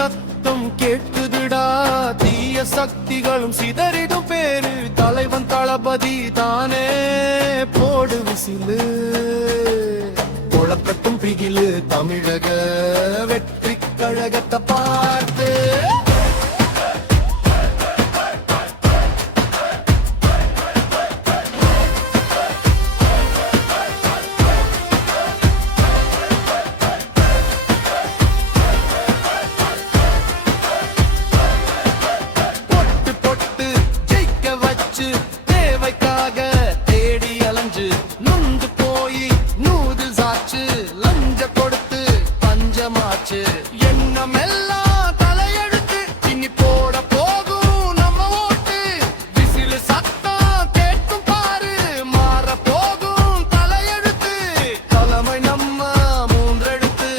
சத்தம் கேட்குதுடா, தீய சக்திகளும் சிதறிடும் பேரு, தலைவன் தளபதி தானே, போடு விசிலு, குழப்பட்டும் பிகிலு, தமிழக வெற்றி கழகத்தை பார்த்து எண்ணமெல்லாம் தலையெழுத்து, இனி போட போகும் நம்ம ஓட்டு, விசிலு சத்தம் கேட்கும் பாரு, மாற போகும் தலையெழுத்து, தலைமை நம்ம மூன்றெழுத்து,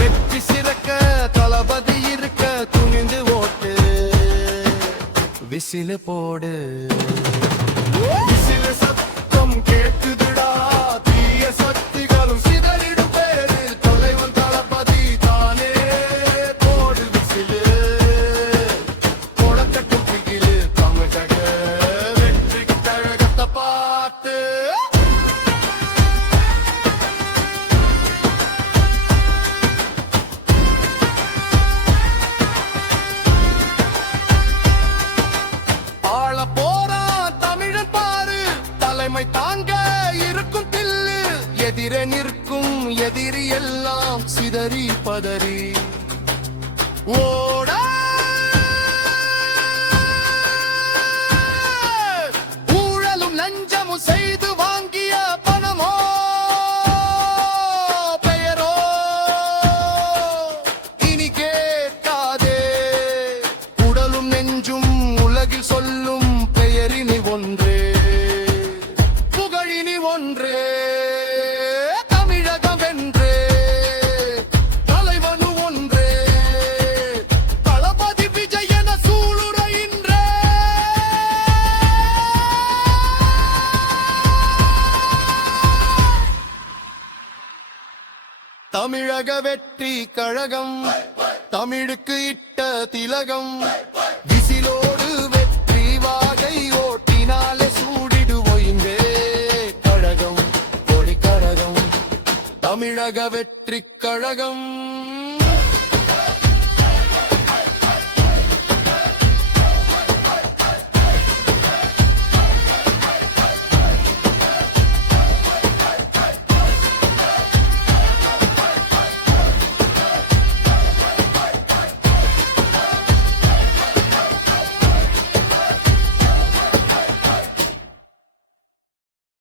வெற்றி சிறக்க தளபதி இருக்க துணிந்து ஓட்டு, விசிலு போடு. விசிலு சத்தம் கேட்குதுடா, தீய சக்திகளும் சிதறிடும் பேரு, தலைவன் தளபதி தானே, போடு விசிலு, கொளக்கட்டும் பிகிலு, தமிழக வெற்றி கழகத்தை பார்த்து ஆள போறான் தமிழன் பாரு, தலைமை தாங்க இருக்கும் தில்லு, எதிரே நிற்கும் எதிரி எல்லாம் சிதறி பதறி ஓட, ஊழலும் லஞ்சமும் செய்து வாங்கிய பணமோ பெயரோ இனி கேட்காதே, உடலும் நெஞ்சும் உலகில் சொல்லும் பெயரினி ஒன்றே, புகழினி ஒன்றே, தமிழகம் வென்றே, தலைவனு ஒன்றே, தளபதி விஜயன சூளுரையின்றே. தமிழக வெற்றி கழகம் தமிழுக்கு இட்ட திலகம், விசிலோடு வெற்றி வாகை ஓட்டினாலே சூடிடுவோம் இங்கே கழகம், கொடி கழகம், தமிழக வெற்றி கழகம்.